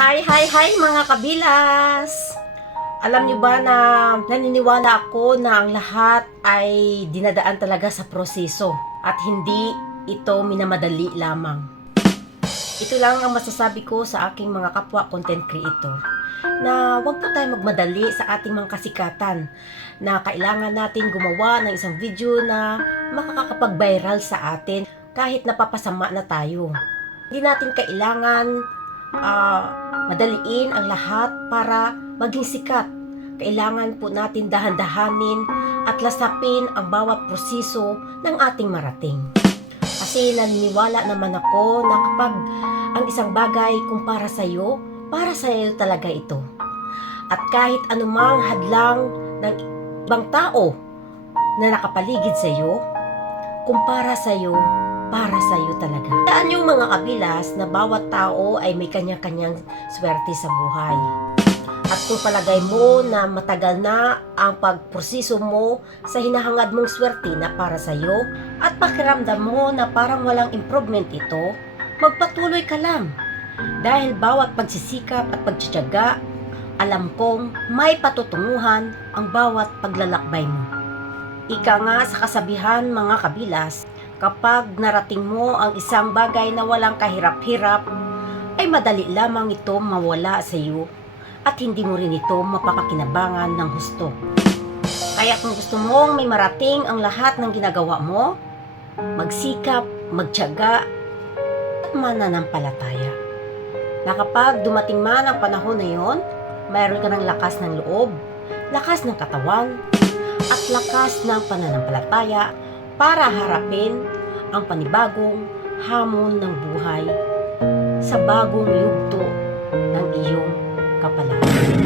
Hi mga kabilas! Alam niyo ba na naniniwala ako na ang lahat ay dinadaan talaga sa proseso at hindi ito minamadali lamang. Ito lang ang masasabi ko sa aking mga kapwa content creator na huwag po tayo magmadali sa ating mga kasikatan na kailangan natin gumawa ng isang video na makakapag-viral sa atin kahit napapasama na tayo. Hindi natin kailangan madaliin ang lahat para maging sikat. Kailangan po natin dahan-dahanin at lasapin ang bawat proseso ng ating marating. Kasi naniniwala naman ako na kapag ang isang bagay kung para sa iyo talaga ito. At kahit anumang hadlang ng ibang tao na nakapaligid sa iyo, kung para sa iyo talaga. Tandaan yung mga kabilas na bawat tao ay may kanya-kanyang swerte sa buhay. At kung palagay mo na matagal na ang pagproseso mo sa hinahangad mong swerte na para sa iyo at pakiramdam mo na parang walang improvement ito, magpatuloy ka lang. Dahil bawat pagsisikap at pagtitiyaga, alam kong may patutunguhan ang bawat paglalakbay mo. Ika nga sa kasabihan mga kabilas, kapag narating mo ang isang bagay na walang kahirap-hirap, ay madali lamang ito mawala sa iyo at hindi mo rin ito mapapakinabangan ng husto. Kaya kung gusto mong may marating ang lahat ng ginagawa mo, magsikap, magtiyaga, at mananampalataya. Na kapag dumating man ang panahon na yon, mayroon ka ng lakas ng loob, lakas ng katawan, at lakas ng pananampalataya para harapin ang panibagong hamon ng buhay sa bagong yugto ng iyong kapalaran.